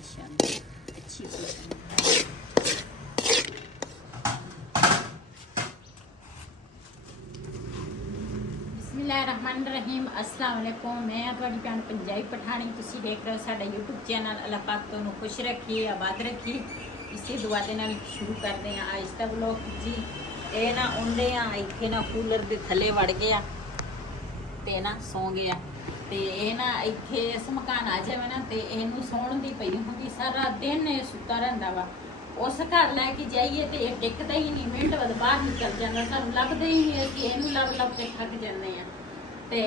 माशाल्लाह अच्छी चीज़ है। बिस्मिल्लाहिर्रहमानिर्रहीम अस्सलाम वालेकुम। मैं ਤੁਹਾਡੀ ਭੈਣ ਪੰਜਾਬੀ ਪਠਾਣੀ। ਤੁਸੀਂ ਦੇਖ ਰਹੇ ਹੋ ਸਾਡਾ YouTube ਚੈਨਲ। ਅੱਲਾਹ ਪਾਕ ਤੁਹਾਨੂੰ ਖੁਸ਼ ਰੱਖੇ, ਆਬਾਦ ਰੱਖੇ। ਇਸੇ ਦੁਆ ਦੇ ਨਾਲ ਸ਼ੁਰੂ ਕਰਦੇ ਹਾਂ ਅੱਜ ਦਾ ਵਲੌਗ ਜੀ। ਇਹ ਨਾ ਆਉਂਦੇ ਆ ਇੱਥੇ ਨਾ ਕੂਲਰ ਦੇ ਥੱਲੇ ਵੜ ਗਿਆ ਤੇ ਨਾ ਸੌਂ ਗਿਆ ਤੇ ਇਹ ਨਾ ਇੱਥੇ ਇਸ ਮਕਾਨ ਆ ਜਾਵੇ ਨਾ ਤੇ ਇਹਨੂੰ ਸੌਣ ਦੀ ਪਈ ਹੁੰਦੀ, ਸਾਰਾ ਦਿਨ ਇਹ ਸੁੱਤਾ ਰਹਿੰਦਾ ਵਾ। ਉਸ ਘਰ ਲੈ ਕੇ ਜਾਈਏ ਤੇ ਇਹ ਟਿਕਦਾ ਹੀ ਨਹੀਂ, ਮਿੰਟ ਬਾਅਦ ਬਾਹਰ ਨਿਕਲ ਜਾਂਦਾ, ਸਾਨੂੰ ਲੱਭਦਾ ਹੀ ਨਹੀਂ ਕਿ ਇਹਨੂੰ ਲੱਭ ਲੱਭ ਕੇ ਥੱਕ ਜਾਂਦੇ ਆ। ਤੇ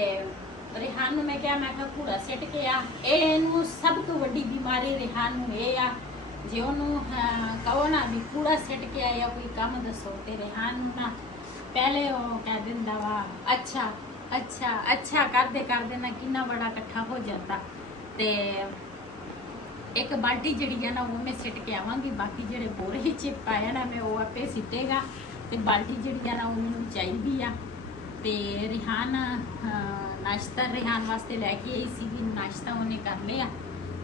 ਰਿਹਾਨ ਨੂੰ ਮੈਂ ਕਿਹਾ ਘੂੜਾ ਸਿੱਟ ਕੇ ਆ। ਇਹਨੂੰ ਸਭ ਤੋਂ ਵੱਡੀ ਬਿਮਾਰੀ ਰਿਹਾਨ ਨੂੰ ਇਹ ਆ, ਜੇ ਉਹਨੂੰ ਕਹੋ ਨਾ ਵੀ ਕੂੜਾ ਸਿੱਟ ਕੇ ਆਇਆ ਕੋਈ ਕੰਮ ਦੱਸੋ ਤੇ ਰਿਹਾਨ ਨੂੰ ਨਾ ਪਹਿਲੇ ਉਹ ਕਹਿ ਦਿੰਦਾ ਵਾ ਅੱਛਾ ਅੱਛਾ ਅੱਛਾ ਕਰਦੇ ਕਰਦੇ ਨਾ ਕਿੰਨਾ ਬੜਾ ਇਕੱਠਾ ਹੋ ਜਾਂਦਾ। ਤੇ ਇੱਕ ਬਾਲਟੀ ਜਿਹੜੀ ਆ ਨਾ ਉਹ ਮੈਂ ਸਿੱਟ ਕੇ ਆਵਾਂਗੀ, ਬਾਕੀ ਜਿਹੜੇ ਬੋਰੇ ਚ ਪਾਇਆ ਨਾ ਮੈਂ ਉਹ ਆਪੇ ਸਿੱਟੇਗਾ ਤੇ ਬਾਲਟੀ ਜਿਹੜੀ ਆ ਨਾ ਉਹ ਮੈਨੂੰ ਚਾਹੀਦੀ ਆ। ਤੇ ਰਿਹਾਨ ਨਾਸ਼ਤਾ ਰਿਹਾਨ ਵਾਸਤੇ ਲੈ ਕੇ ਆਈ ਸੀਗੀ, ਨਾਸ਼ਤਾ ਉਹਨੇ ਕਰ ਲਿਆ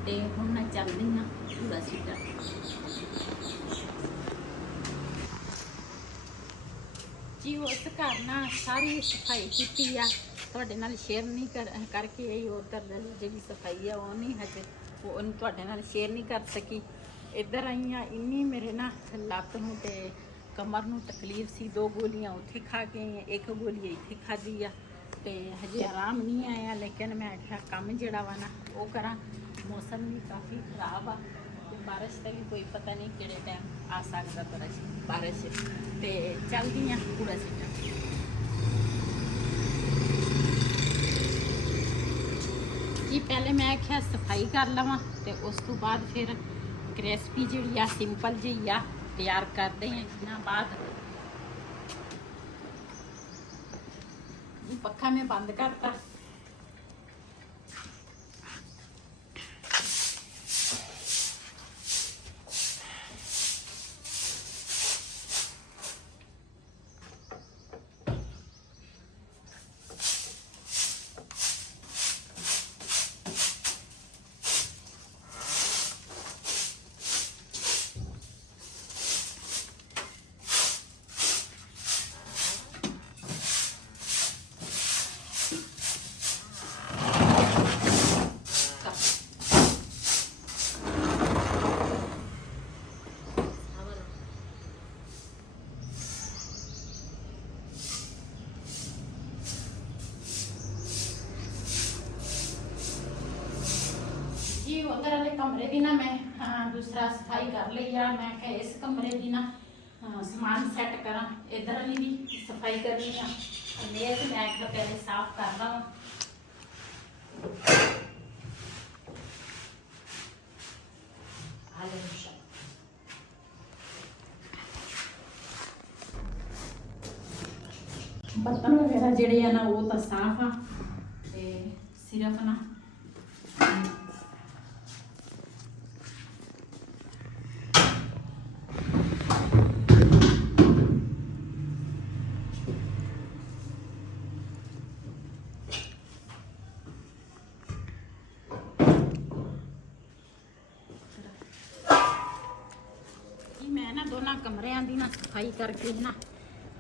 ਤੇ ਹੁਣ ਮੈਂ ਚੱਲਦੀ ਆ ਪੂਰਾ ਸਿੱਟਾ। ਜੀ ਉਸ ਘਰ ਨਾ ਸਾਰੀ ਸਫਾਈ ਕੀਤੀ ਆ, ਤੁਹਾਡੇ ਨਾਲ ਸ਼ੇਅਰ ਨਹੀਂ ਕਰਕੇ ਇਹ ਉਧਰ ਦੀ ਜਿਹੜੀ ਸਫਾਈ ਆ ਉਹ ਨਹੀਂ ਹਜੇ ਉਹਨੂੰ ਤੁਹਾਡੇ ਨਾਲ ਸ਼ੇਅਰ ਨਹੀਂ ਕਰ ਸਕੀ। ਇੱਧਰ ਆਈ ਆ, ਇੰਨੀ ਮੇਰੇ ਨਾ ਲੱਤ ਨੂੰ ਤੇ ਕਮਰ ਨੂੰ ਤਕਲੀਫ ਸੀ, 2 ਗੋਲੀਆਂ ਉੱਥੇ ਖਾ ਕੇ ਆਈ, 1 ਗੋਲੀ ਇੱਥੇ ਖਾਧੀ ਆ ਤੇ ਹਜੇ ਆਰਾਮ ਨਹੀਂ ਆਇਆ। ਲੇਕਿਨ ਮੈਂ ਆਖਿਆ ਕੰਮ ਜਿਹੜਾ ਵਾ ਨਾ ਉਹ ਕਰਾਂ। ਮੌਸਮ ਵੀ ਕਾਫੀ ਖਰਾਬ ਆ ਤੇ ਬਾਰਿਸ਼ ਦਾ ਵੀ ਕੋਈ ਪਤਾ ਨਹੀਂ ਕਿਹੜੇ ਟਾਈਮ ਆ ਸਕਦਾ ਬਾਰਿਸ਼ ਤੇ ਚੱਲਦੀ ਆ ਪੂਰਾ ਸਿੱਟਾ। ਜੀ ਪਹਿਲੇ ਮੈਂ ਆਖਿਆ ਸਫਾਈ ਕਰ ਲਵਾਂ ਤੇ ਉਸ ਤੋਂ ਬਾਅਦ ਫਿਰ ਕ੍ਰਿਸਪੀ ਜਿਹੜੀ ਆ ਸਿੰਪਲ ਜਿਹੀ ਆ ਤਿਆਰ ਕਰਦੇ ਹਾਂ। ਇਹਨਾਂ ਬਾਅਦ ਪੱਖਾ ਮੈਂ ਬੰਦ ਕਰਤਾ। जी उधर वाले कमरे की ना मैं दूसरा सफाई कर ली आ। मैं क्या इस कमरे की ना समान सेट करा, इधर वाली भी सफाई करनी है। मेज मैं पहले साफ कर ला। बर्तन वगैरह जेडे है ना वो तो साफ आ ते सिर्फ ना मैं ना दोनों कमरियां दी ना सफाई करके ना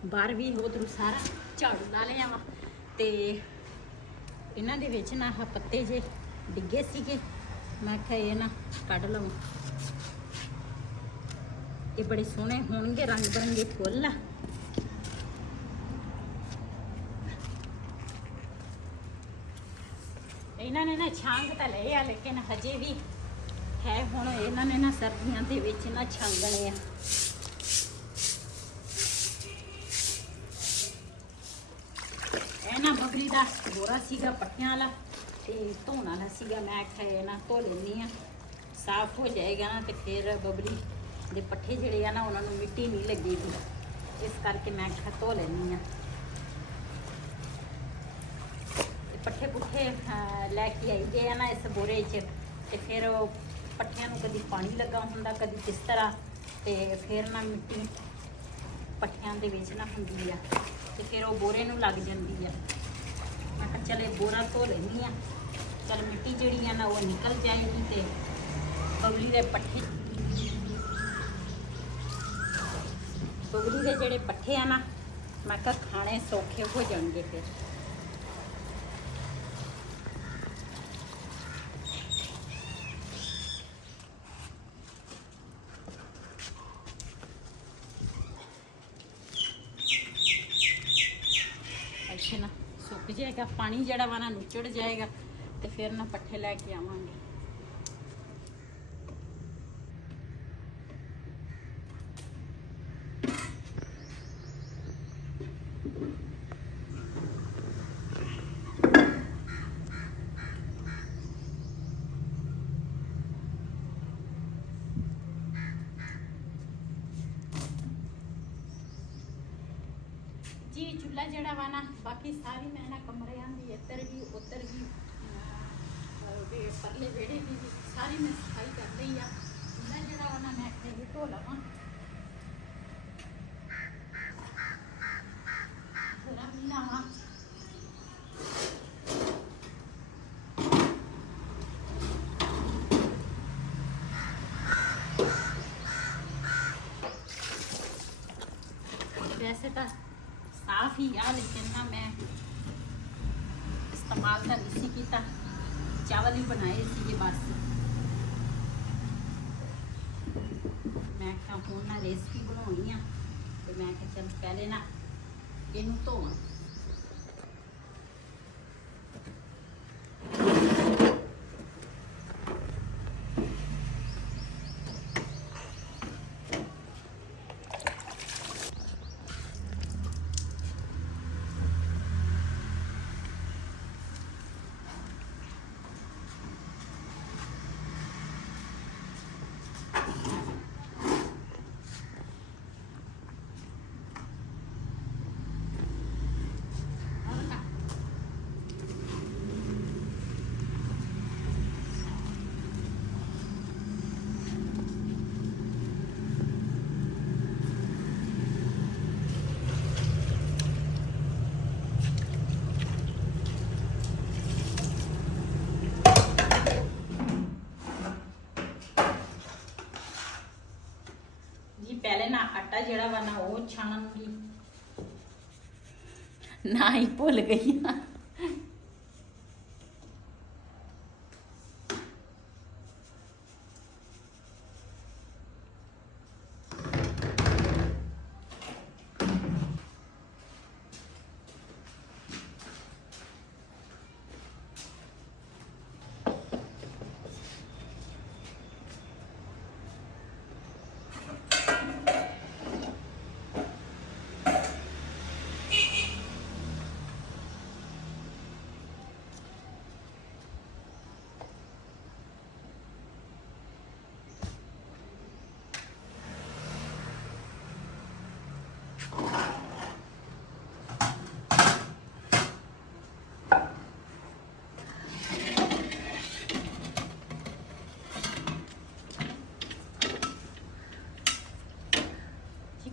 बाहर भी उधर सारा झाड़ू ला लिया वा ते इन्हां दे विच ना पत्ते जे डिगे सीगे, मैं क्या ये ना कढ़ लवां। ये बड़े सोहने होणगे, रंग बिरंगे फुल आ। इन्हां ने ना छांग तां लए आ लेकिन हजे भी है हुण इन्हां ने ना सर्दियां दे विच ना छांगणे आ। ना बबली का बोरा सीगा पट्टियां वाला ते धोण वाला सीगा। मैं आख्या ना धो लैनी आ, साफ हो जाएगा ना तो फिर बबली दे पट्ठे जिहड़े आ ना उन्होंने मिट्टी नहीं लगेगी, इस करके मैं आख्या धो लैनी आ। पट्ठे पुट्ठे लैके आई गए ना इस बोरे च ते फिर पट्ठियां नूं कदी पानी लगा हुंदा कदी किस तरह, ते फिर ना मिट्टी पट्ठियां दे विच ना हुंदी आ ते फिर वो बोरे नूं लग जाती है। मैं कहा चल बोरा धो लैनी आ, चल मिट्टी जिहड़ी है ना वो निकल जाएगी तो बबली ਦੇ ਪੱਠੇ ਗੁਗਲੀ ਦੇ ਜਿਹੜੇ ਪੱਠੇ ਆ ਨਾ ਮੈਂ ਕਿਹਾ ਖਾਣੇ ਸੌਖੇ ਹੋ ਜਾਣਗੇ ਫਿਰ। ਅੱਛਾ ਨਾ ਸੁੱਕ ਜਾਏਗਾ ਪਾਣੀ ਜਿਹੜਾ ਵਾ ਨਾ ਨਿਚੜ ਜਾਏਗਾ ਤੇ ਫਿਰ ਨਾ ਪੱਠੇ ਲੈ ਕੇ ਆਵਾਂਗੇ। जी चूल्हा जड़ा वा ना बाकी सारी मैं ना कमरियां दी इधर भी उधर भी परले वेड़े की भी सारी मैं सफाई कर ली आ। चूल्हा जड़ा वा ना मैं कहीं धो लवां थोड़ा भी लावां। वैसे तो साफ ही आ लेकिन ना मैं इस्तेमाल तो नहीं किया चावल ही बनाए थे बस। मैं हूँ ना रेसिपी बनानी आ तो मैं चल पहले ना इनू धोवा। पहले ना आटा जड़ा वा ना वो छानूंगी ना ही भुल गई।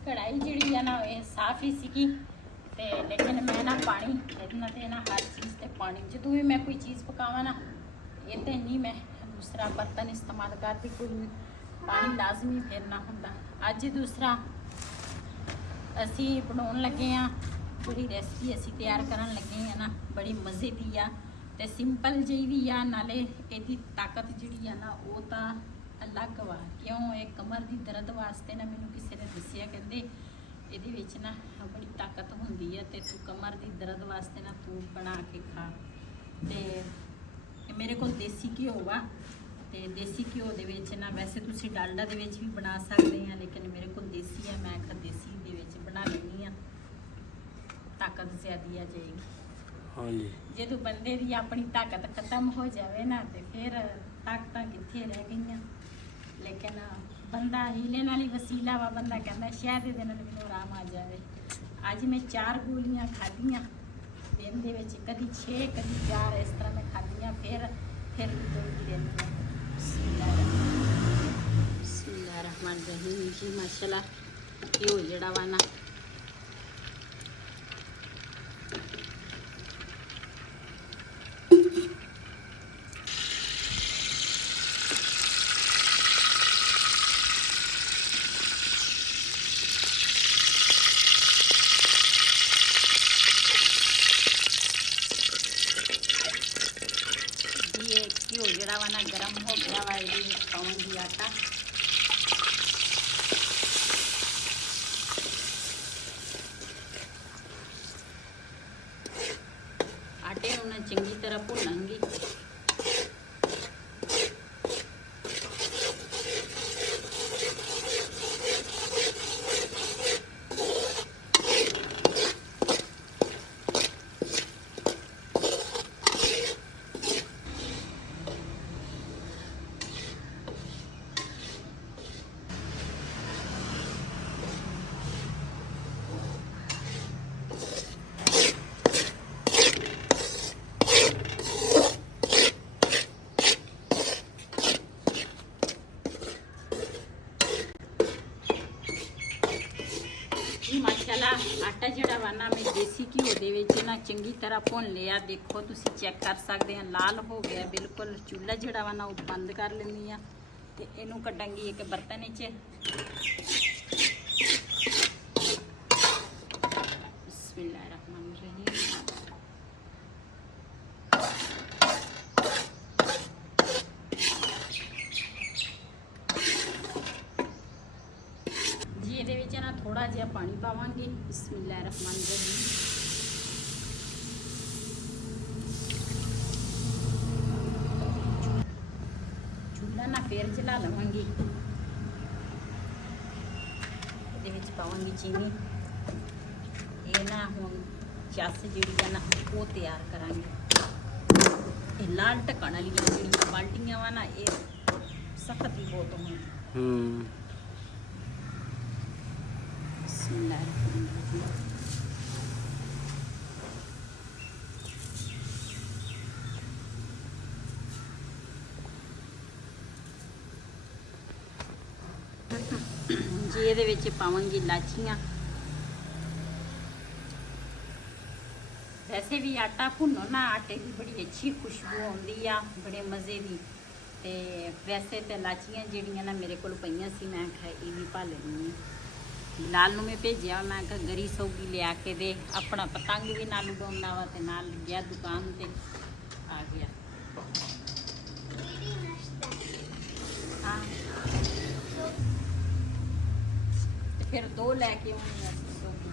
कढ़ाई जी है ना ये साफ ही सी ते लेकिन मैं ना पानी इतना ते ना हर चीज़ ते पानी जो भी मैं कोई चीज़ पकावा ना ये तो नहीं मैं दूसरा बर्तन इस्तेमाल करती कोई पानी लाजमी फेरना होंदा। अज दूसरा असी बनाउण लगे हाँ बड़ी रेसिपी असी तैयार करन लगे हैं ना बड़ी मज़े की आ ते सिंपल जी भी आ नाले इहदी ताकत जिहड़ी आ ना वो तो अलग वा। क्यों एक कमर की दर्द वास्ते ना मैनू किसी ने दसिया कहते ये ना बड़ी ताकत होंदी है ते तू कमर की दर्द वास्ते ना तू बना के खा। ते मेरे को देसी घ्यो वा ते देसी घ्यो दे विच ना वैसे तुसी डालडा दे विच भी बना सकते हैं लेकिन मेरे को देसी है मैं देसी दे विच बना लैनी हाँ ताकत ज़्यादा आ जाएगी। हाँ जी जो बंदे की अपनी ताकत खत्म हो जाए ना तो फिर ताकत कितने रह गई। लेकिन बंदा हीले नाल ही वसीला वा बंदा कहता शायद ये मैनू आराम आ जाए। अज मैं 4 गोलियां खादियाँ दिन दे विच कदी 6 कदी 4 इस तरह मैं खादियाँ फिर दौड़ती रहती हूँ। बिस्मिल्लाहिर्रहमानिर्रहीम जी माशाल्लाह घ्यो जड़ा वा ना ਪਾਵਾਂਗੀ ਆਟਾ। ਆਟੇ ਨੂੰ ਨਾ ਚੰਗੀ ਤਰ੍ਹਾਂ ਭੁੰਨਾਂਗੀ। ਮਾਸ਼ਾਅੱਲਾ ਆਟਾ ਜਿਹੜਾ ਵਾ ਨਾ ਮੈਂ ਦੇਸੀ ਘਿਓ ਦੇ ਵਿੱਚ ਨਾ ਚੰਗੀ ਤਰ੍ਹਾਂ ਭੁੰਨ ਲਿਆ। ਦੇਖੋ ਤੁਸੀਂ ਚੈੱਕ ਕਰ ਸਕਦੇ ਆ, ਲਾਲ ਹੋ ਗਿਆ ਬਿਲਕੁਲ। ਚੁੱਲ੍ਹਾ ਜਿਹੜਾ ਵਾ ਨਾ ਉਹ ਬੰਦ ਕਰ ਲੈਂਦੀ ਆ ਤੇ ਇਹਨੂੰ ਕੱਢਾਂਗੀ ਇੱਕ ਬਰਤਨ ਵਿੱਚ। ਬਿਸਮਿਲ੍ਲਾਹਿਰਰਹਿਮਾਨਿਰਰਹੀਮ। ਇਹਦੇ ਵਿੱਚ ਨਾ ਥੋੜਾ ਜਿਹਾ ਪਾਣੀ ਪਾਵਾਂਗੀ। ਬਿਸਮਿਲ੍ਲਾਹਿਰਰਹਿਮਾਨਿਰਰਹੀਮ। ਚੁੱਲ੍ਹਾ ਨਾ ਫੇਰ ਜਲਾ ਲਵਾਂਗੀ। ਇਹਦੇ ਵਿੱਚ ਪਾਵਾਂਗੀ ਚੀਨੀ। ਇਹ ਨਾ ਹੁਣ ਚੱਸ ਜਿਹੜੀ ਆ ਨਾ ਉਹ ਤਿਆਰ ਕਰਾਂਗੇ। ਇਹ ਲਾਲ ਢੱਕਣ ਵਾਲੀਆਂ ਜਿਹੜੀਆਂ ਬਾਲਟੀਆਂ ਵਾ ਨਾ ਇਹ ਸਖਤ ਹੀ ਬਹੁਤ ਹੋਣ। ਜੀ ਇਹਦੇ ਵਿੱਚ ਪਾਵਾਂਗੀ ਇਲਾਚੀਆਂ। ਵੈਸੇ ਵੀ ਆਟਾ ਭੁੰਨੋ ਨਾ ਆਟੇ ਦੀ ਬੜੀ ਅੱਛੀ ਖੁਸ਼ਬੂ ਆਉਂਦੀ ਆ, ਬੜੇ ਮਜ਼ੇ ਦੀ। ਤੇ ਵੈਸੇ ਤੇ ਇਲਾਚੀਆਂ ਜਿਹੜੀਆਂ ਨਾ ਮੇਰੇ ਕੋਲ ਪਈਆਂ ਸੀ, ਮੈਂ ਕਿਹਾ ਇਹ ਵੀ ਪਾ ਲੈਂਦੀ ਹਾਂ। ਲਾਲ ਨੂੰ ਮੈਂ ਭੇਜਿਆ, ਮੈਂ ਕਿਹਾ ਗਰੀ ਸੌਗੀ ਲਿਆ ਕੇ ਦੇ। ਆਪਣਾ ਪਤੰਗ ਵੀ ਨਾਲ ਉਡਾਉਂਦਾ ਵਾ ਤੇ ਨਾਲ ਗਿਆ ਦੁਕਾਨ ਤੇ ਆ ਗਿਆ। ਹਾਂ ਤੇ ਫਿਰ ਦੋ ਲੈ ਕੇ ਆਉਣੀ ਅਸੀਂ ਸੌਗੀ।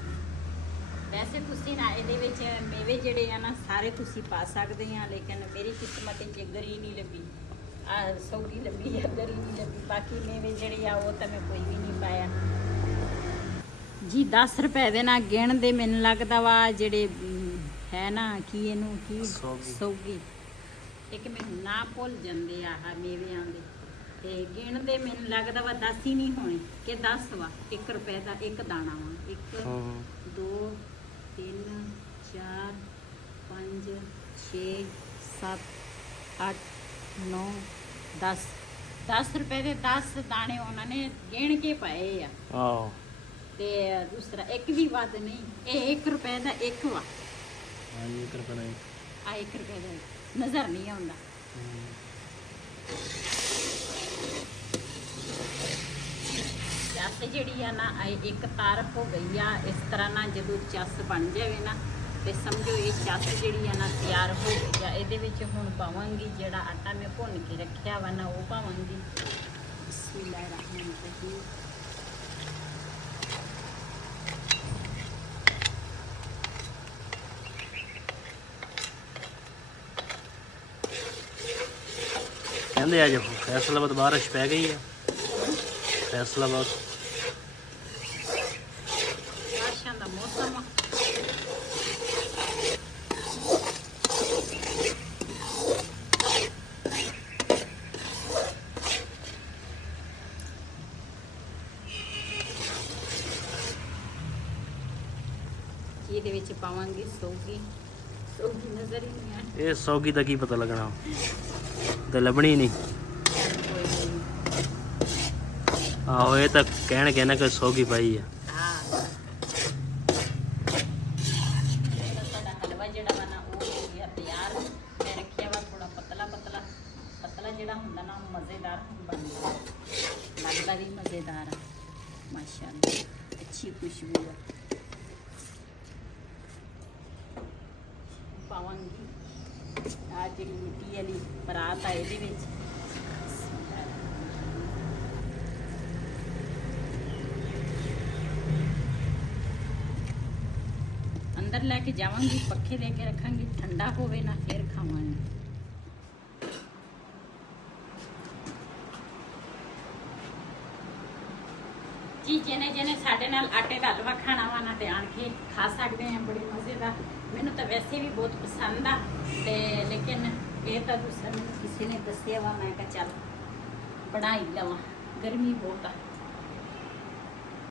ਵੈਸੇ ਤੁਸੀਂ ਨਾ ਇਹਦੇ ਵਿੱਚ ਮੇਵੇ ਜਿਹੜੇ ਆ ਨਾ ਸਾਰੇ ਤੁਸੀਂ ਪਾ ਸਕਦੇ ਆ, ਲੇਕਿਨ ਮੇਰੀ ਕਿਸਮਤ 'ਚ ਗਰੀ ਨਹੀਂ ਲੱਭੀ, ਸੌਗੀ ਲੱਭੀ ਆ, ਗਰੀ ਨਹੀਂ ਲੱਭੀ। ਬਾਕੀ ਮੇਵੇ ਜਿਹੜੇ ਆ ਉਹ ਤਾਂ ਮੈਂ ਕੋਈ ਵੀ ਨਹੀਂ ਪਾਇਆ ਜੀ। 10 ਰੁਪਏ ਦੇ ਨਾਲ ਗਿਣ ਦੇ ਮੈਨੂੰ ਲੱਗਦਾ ਵਾ ਜਿਹੜੇ ਹੈ ਨਾ ਕੀ ਇਹਨੂੰ ਕੀ ਸੌਗੀ, ਇੱਕ ਮੈਨੂੰ ਨਾ ਭੁੱਲ ਜਾਂਦੇ ਆ ਆਹ ਮੇਵਿਆਂ ਦੇ। ਤੇ ਗਿਣ ਦੇ ਮੈਨੂੰ ਲੱਗਦਾ ਵਾ 10 ਹੀ ਨਹੀਂ ਹੋਣੇ ਕਿ 10 ਵਾ। 1 ਰੁਪਏ ਦਾ ਇੱਕ ਦਾਣਾ ਵਾ। 1 2 3 4 5 6 7 8 9 10 10 ਰੁਪਏ ਦੇ 10 ਦਾਣੇ ਉਹਨਾਂ ਨੇ ਗਿਣ ਕੇ ਪਾਏ ਆ। ਤੇ ਦੂਸਰਾ ਇੱਕ ਵੀ ਵੱਧ ਨਹੀਂ, ਇਹ 1 ਰੁਪਏ ਦਾ ਇੱਕ ਵਾ। 1 ਰੁਪਏ ਦਾ ਆ 1 ਰੁਪਏ ਦਾ ਨਜ਼ਰ ਨਹੀਂ ਆਉਂਦਾ। ਚੱਸ ਜਿਹੜੀ ਆ ਨਾ ਇੱਕ ਤਾਰਫ ਹੋ ਗਈ ਆ। ਇਸ ਤਰ੍ਹਾਂ ਨਾ ਜਦੋਂ ਚੱਸ ਬਣ ਜਾਵੇ ਨਾ ਤੇ ਸਮਝੋ ਇਹ ਚੱਸ ਜਿਹੜੀ ਆ ਨਾ ਤਿਆਰ ਹੋ ਗਈ ਆ। ਇਹਦੇ ਵਿੱਚ ਹੁਣ ਪਾਵਾਂਗੀ ਜਿਹੜਾ ਆਟਾ ਮੈਂ ਭੁੰਨ ਕੇ ਰੱਖਿਆ ਵਾ ਨਾ ਉਹ ਪਾਵਾਂਗੀ। ਬਿਸਮਿਲ੍ਲਾਹਿਰਰਹਿਮਾਨਿਰਰਹੀਮ। ਕਹਿੰਦੇ ਅੱਜ ਫੈਸਲਾਬਾਦ ਬਾਰਿਸ਼ ਪੈ ਗਈ ਆ। ਫੈਸਲਾਬਾਦ ਬਾਰਿਸ਼ਾਂ ਦਾ ਮੌਸਮ ਆ। ਇਹਦੇ ਵਿੱਚ ਪਾਵਾਂਗੀ ਸੌਗੀ। ਸੌਗੀ ਨਜ਼ਰ ਹੀ ਨਹੀਂ ਆ। ਇਹ ਸੌਗੀ ਦਾ ਕੀ ਪਤਾ ਲੱਗਣਾ, ਤੇ ਲੱਭਣੀ ਨਹੀਂ। ਆਹੋ ਇਹ ਤਾਂ ਕਹਿਣ ਨਾ ਕਿ ਸੌਗੀ ਪਾਈ ਆ। ਸਾਡਾ ਹਲਵਾ ਜਿਹੜਾ ਵਾ ਨਾ ਉਹ ਹੋ ਗਿਆ ਤਿਆਰ। ਮੈਂ ਰੱਖਿਆ ਵਾ ਥੋੜਾ ਪਤਲਾ ਪਤਲਾ। ਪਤਲਾ ਜਿਹੜਾ ਹੁੰਦਾ ਨਾ ਉਹ ਮਜ਼ੇਦਾਰ ਬਣਦਾ, ਲੱਗਦਾ ਵੀ ਮਜ਼ੇਦਾਰ ਆ। ਮਾਸ਼ਾਅੱਲਾ ਅੱਛੀ ਖੁਸ਼ਬੂ ਆ। ਪਾਵਾਂਗੀ ਆ ਜਿਹੜੀ ਮਿੱਟੀ ਵਾਲੀ ਪਰਾਤ ਆ ਇਹਦੇ ਵਿੱਚ। ਅੰਦਰ ਲੈ ਕੇ ਜਾਵਾਂਗੀ, ਪੱਖੇ ਲੈ ਕੇ ਰੱਖਾਂਗੀ, ਠੰਡਾ ਹੋਵੇ ਨਾ ਫਿਰ ਖਾਵਾਂਗੇ। ਜੀ ਜਿਹਨੇ ਸਾਡੇ ਨਾਲ ਆਟੇ ਦਾ ਹਲਵਾ ਖਾਣਾ ਵਾ ਨਾ ਤੇ ਆਣ ਕੇ ਖਾ ਸਕਦੇ ਆ, ਬੜੇ ਮਜ਼ੇ ਦਾ। ਮੈਨੂੰ ਤਾਂ ਵੈਸੇ ਵੀ ਬਹੁਤ ਪਸੰਦ ਆ ਤੇ ਲੇਕਿਨ ਇਹ ਤਾਂ ਦੂਸਰਾ ਮੈਨੂੰ ਕਿਸੇ ਨੇ ਦੱਸਿਆ ਵਾ, ਮੈਂ ਕਿਹਾ ਚੱਲ ਬਣਾ ਹੀ ਲਵਾਂ, ਗਰਮੀ ਬਹੁਤ ਆ।